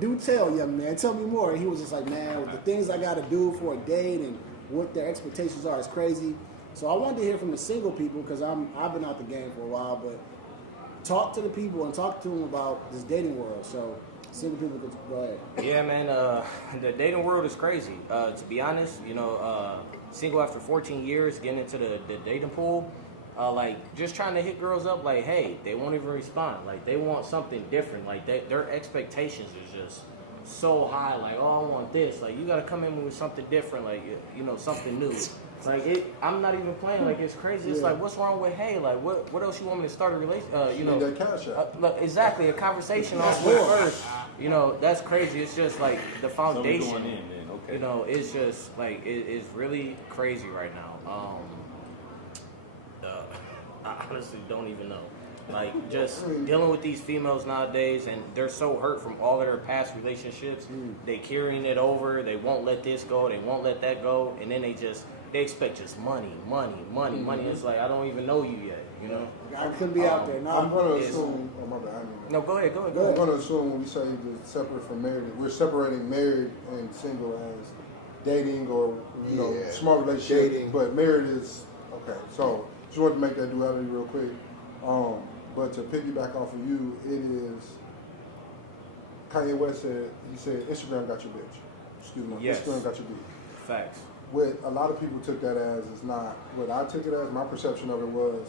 do tell, young man. Tell me more. And he was just like, man, the things I got to do for a date and what their expectations are is crazy. So I wanted to hear from the single people because I've been out the game for a while, but talk to the people and talk to them about this dating world. So single people could go ahead. Yeah, man. The dating world is crazy. To be honest, single after 14 years, getting into the dating pool. Like just trying to hit girls up, like, hey, they won't even respond. Like they want something different. Like their expectations is just so high. Like, oh, I want this. Like you got to come in with something different. Like something new. Like I'm not even playing. Like it's crazy. It's like, what's wrong with hey? Like what else you want me to start a relation? That cash out. Look, exactly a conversation on first. That's crazy. It's just like the foundation. So okay. It's just like it's really crazy right now. I honestly don't even know. Like, just dealing with these females nowadays, and they're so hurt from all of their past relationships. They carrying it over. They won't let this go. They won't let that go. And then they expect just money. It's like, I don't even know you yet, I couldn't be out there. No, I'm going to assume, oh my bad, No, go ahead. I'm going to assume when we say the separate from married, we're separating married and single as dating or, small relationship. Dating. But married is, okay. So, just wanted to make that duality real quick. But to piggyback off of you, it is, Kanye West said, Instagram got your bitch. Excuse me, Yes. Instagram got your bitch. Facts. What a lot of people took that as is not what I took it as. My perception of it was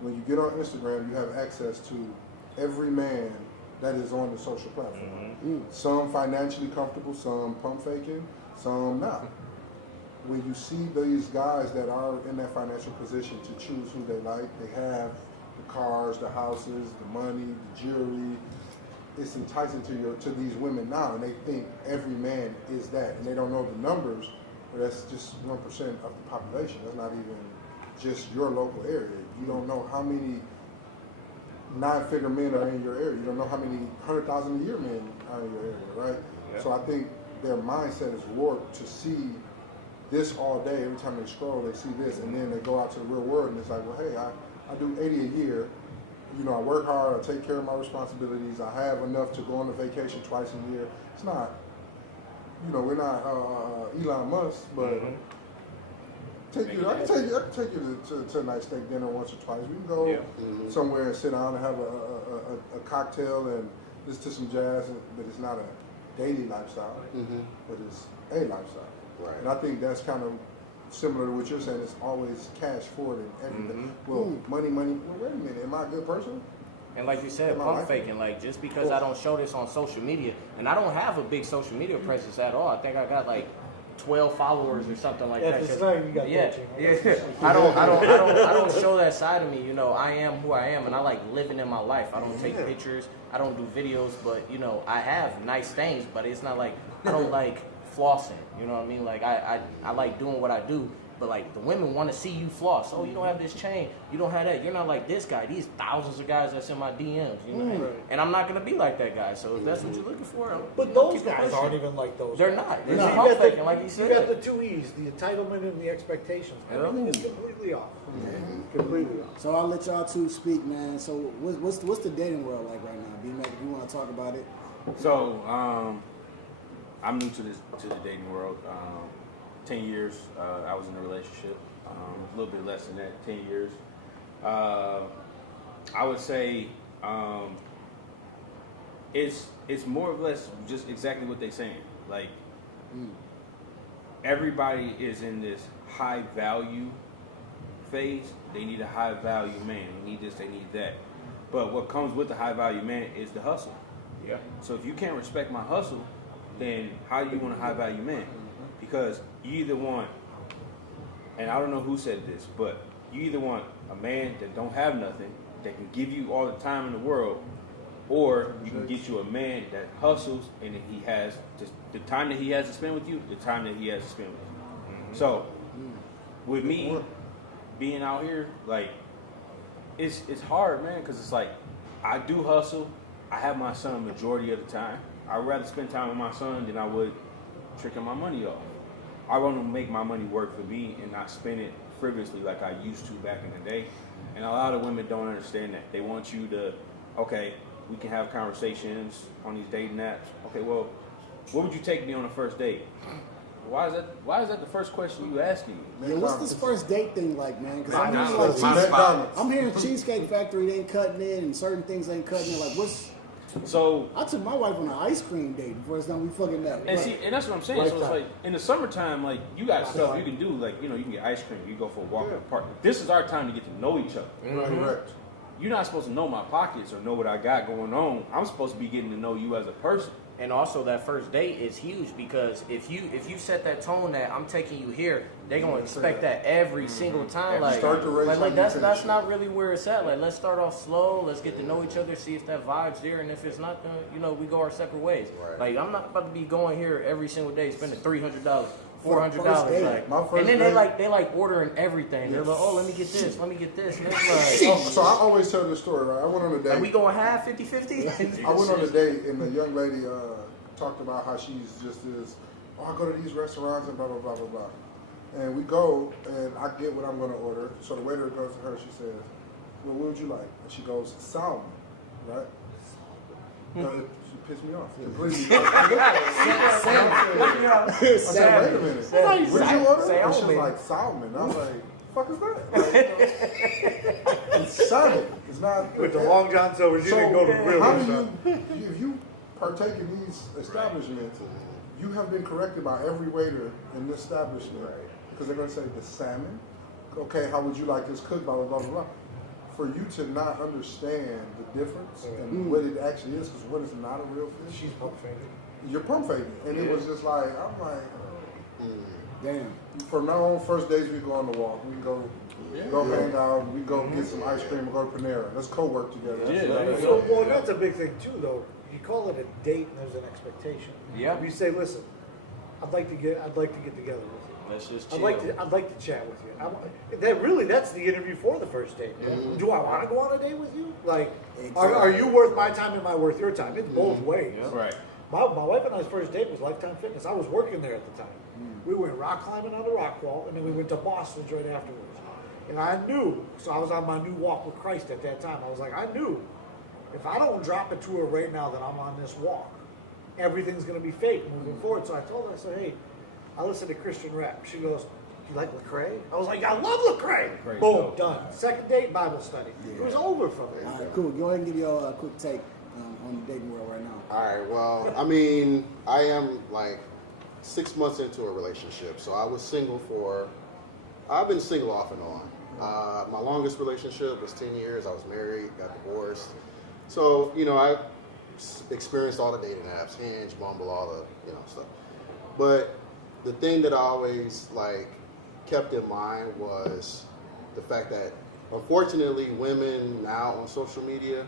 when you get on Instagram, you have access to every man that is on the social platform. Some financially comfortable, some pump faking, some not. When you see these guys that are in that financial position to choose who they like, they have the cars, the houses, the money, the jewelry. It's enticing to these women now, and they think every man is that, and they don't know the numbers. But that's just 1% of the population. That's not even just your local area. You don't know how many 9-figure men are in your area. You don't know how many 100,000 a year men are in your area, right? Yeah. So I think their mindset is warped to see this all day. Every time they scroll, they see this, and then they go out to the real world, and it's like, well, hey, I do 80 a year. I work hard. I take care of my responsibilities. I have enough to go on a vacation twice a year. It's not. We're not Elon Musk, but I can take you to a nice steak dinner once or twice. We can go somewhere and sit down and have a cocktail and listen to some jazz, but it's not a dating lifestyle, but it's a lifestyle. Right. And I think that's kind of similar to what you're saying. It's always cash forward and everything. Well, money. Well, wait a minute. Am I a good person? And like you said, pump faking. Like just because I don't show this on social media, and I don't have a big social media presence at all. I think I got like 12 followers or something like that. If it's not, you got yeah. I don't show that side of me. I am who I am, and I like living in my life. I don't take pictures. I don't do videos, but I have nice things. But it's not like I don't like flossing. You know what I mean? Like I like doing what I do. But like the women want to see you floss. Oh, you don't have this chain. You don't have that. You're not like this guy. These thousands of guys that's in my DMs. And I'm not gonna be like that guy. So if that's what you're looking for, but those guys aren't even like those. They're not. They're pump faking, like you said. You got the two E's: the entitlement and the expectations. Everything is completely off. Completely off. So I'll let y'all two speak, man. So what's the dating world like right now? B-Mac, if you want to talk about it. So I'm new to the dating world. 10 years, I was in a relationship, a little bit less than that, 10 years. I would say it's more or less just exactly what they're saying. Like, everybody is in this high value phase. They need a high value man. They need this, they need that. But what comes with the high value man is the hustle. Yeah. So if you can't respect my hustle, then how do you want a high value man? Because you either want, and I don't know who said this, but you either want a man that don't have nothing, that can give you all the time in the world, or you can get you a man that hustles and that he has the time that he has to spend with you, the time that he has to spend with you. So with me being out here, like, it's hard, man, because it's like I do hustle. I have my son majority of the time. I'd rather spend time with my son than I would tricking my money off. I want to make my money work for me and not spend it frivolously like I used to back in the day. And a lot of women don't understand that. They want you to, okay, we can have conversations on these dating apps. Okay, well, where would you take me on a first date? Why is that the first question you asking me? Yeah, what's this first date thing like, man? Because I'm hearing McDonald's. like McDonald's. I'm hearing Cheesecake Factory ain't cutting it, and certain things ain't cutting it. Like, what's? So I took my wife on an ice cream date the first time we fucking met. and see, and that's what I'm saying. So it's like in the summertime, like you got stuff you can do, like you can get ice cream, you go for a walk in the park. This is our time to get to know each other. Correct. You're not supposed to know my pockets or know what I got going on. I'm supposed to be getting to know you as a person. And also that first date is huge because if you set that tone that I'm taking you here, they're gonna expect that every single time. Like, Start the race like like that's you that's finish not really where it's at. Like let's start off slow, let's get to know each other, see if that vibe's there, and if it's not, then we go our separate ways. Right. Like I'm not about to be going here every single day spending $300, $400. First date. Like, My first and then date- they like ordering everything. They're like, oh, let me get this, let me get this. And it's like, So I always tell this story, right? I went on a date. are we going half 50-50? I went on a date and the young lady talked about how she's just this, I go to these restaurants and blah, blah, blah, blah, blah. And we go and I get what I'm going to order. So the waiter goes to her, she says, well, what would you like? And she goes, salmon, right? She pissed me off completely. I said, wait a minute. What did you order? And she was like, salmon. I was like, fuck is that? Like, it's salmon. It's not. With the Long John Silver's, you didn't go to the real How restaurant. do if you partake in these establishments, you have been corrected by every waiter in this establishment because they're going to say the salmon. Okay, how would you like this cooked? Blah blah blah blah. For you to not understand the difference and what it actually is, because what is not a real fish, She's pump faking. you're pump faking, and it was just like I'm like. Damn. From now on, first days we go on the walk. We go hang out. We go get some ice cream. We go to Panera. Let's co-work together. Yeah. So, well, that's a big thing too, though. You call it a date, and there's an expectation. Yep. You say, "Listen, I'd like to get together with you. Let's just I'd chill. like to chat with you." That's the interview for the first date. Do I want to go on a date with you? Like, are you worth my time? Am I worth your time? It's both ways. Right. My wife and I's first date was Lifetime Fitness. I was working there at the time. We went rock climbing on the rock wall, and then we went to Boston's right afterwards. And I knew, so I was on my new walk with Christ at that time. I was like, I knew, if I don't drop it to her right now that I'm on this walk, everything's going to be fake moving forward. So I told her, I said, hey, I listen to Christian rap. She goes, you like Lecrae? I was like, I love Lecrae. Lecrae's Boom, dope. done. Second date, Bible study. It was over from there. All right, cool. Go ahead and give your quick take on the dating world right now. All right. Well, I mean, I am like 6 months into a relationship, so I was single I've been single off and on. My longest relationship was 10 years. I was married, got divorced. So, I experienced all the dating apps, Hinge, Bumble, all the, stuff. But the thing that I always kept in mind was the fact that unfortunately women now on social media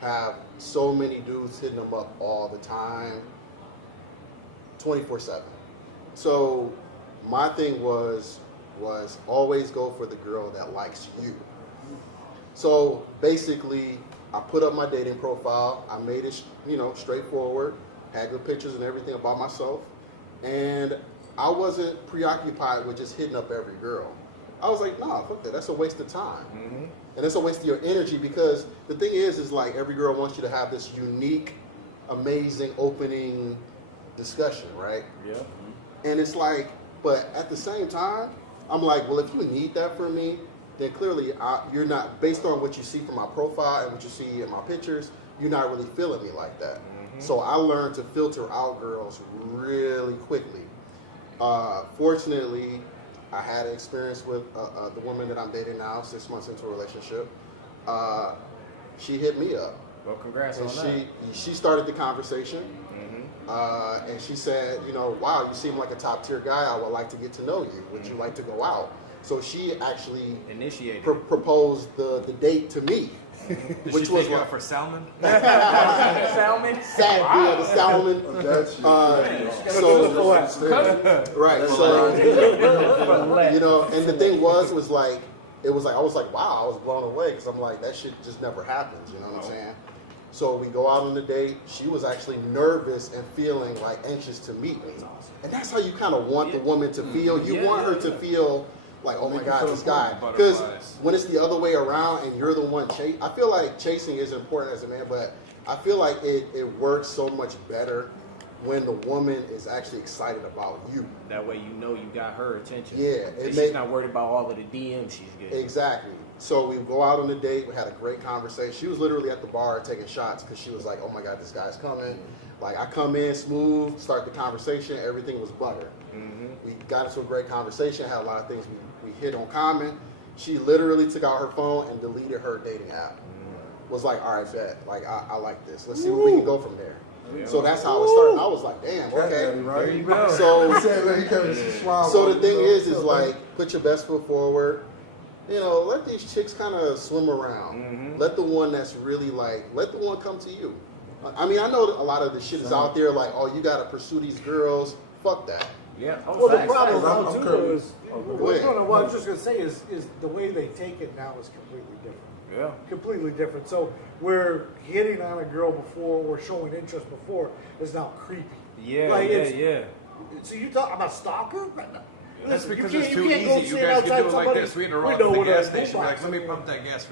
have so many dudes hitting them up all the time, 24/7. So my thing was always go for the girl that likes you. So basically, I put up my dating profile. I made it, straightforward. Had good pictures and everything about myself, and I wasn't preoccupied with just hitting up every girl. I was like, nah, fuck that. That's a waste of time. Mm-hmm. And it's a waste of your energy because the thing is every girl wants you to have this unique, amazing opening discussion, right? Yeah. And it's but at the same time, I'm like, well, if you need that from me, then clearly you're not, based on what you see from my profile and what you see in my pictures, you're not really feeling me like that. Mm-hmm. So I learned to filter out girls really quickly. Fortunately, I had an experience with the woman that I'm dating now, 6 months into a relationship. She hit me up. Well, congrats And on that. she started the conversation. Mm-hmm. And she said, wow, you seem like a top tier guy. I would like to get to know you. Would you like to go out? So she actually Initiated. proposed the date to me. Did Which she was take you what? out for salmon? Salmon. The salmon. That shit. Right. So, and the thing was I was like, wow, I was blown away because I'm like, that shit just never happens. You know what I'm saying? So we go out on the date. She was actually nervous and feeling anxious to meet me. And that's how you kind of want the woman to feel. You want her to feel like, oh my God, this guy. Because when it's the other way around and you're the one chasing, I feel like chasing is important as a man, but I feel like it works so much better when the woman is actually excited about you. That way you know you got her attention. Yeah, And she's not worried about all of the DMs she's getting. Exactly. So we go out on a date. We had a great conversation. She was literally at the bar taking shots because she was like, "Oh my God, this guy's coming." Like I come in smooth, start the conversation. Everything was butter. We got into a great conversation. Had a lot of things we hit on common. She literally took out her phone and deleted her dating app. Was like, "All right, bet. Like I like this. Let's see where we can go from there." So that's how it started. And I was like, "Damn, okay." Right? There you go. So He said, "Look, he kept his smile So on, the thing you know? is like, put your best foot forward. You know, let these chicks kind of swim around. Let the one that's really like, let the one come to you. I mean, I know a lot of the shit is out there like, oh, you gotta pursue these girls. Fuck that. Yeah. Oh, Well, the facts, problem facts. now I'm too curious. is, Go ahead. no, what I was just gonna say is the way they take it now is completely different. Yeah. Completely different. So where hitting on a girl before or showing interest before is now creepy. Yeah, Like, yeah, it's- yeah. So you talk about stalker? That's Listen, because you it's can't- too you can't go easy. You stand guys can outside do it like somebody's this. We interrupt window at the with a gas station. boombox. Like, let me pump that gas for you.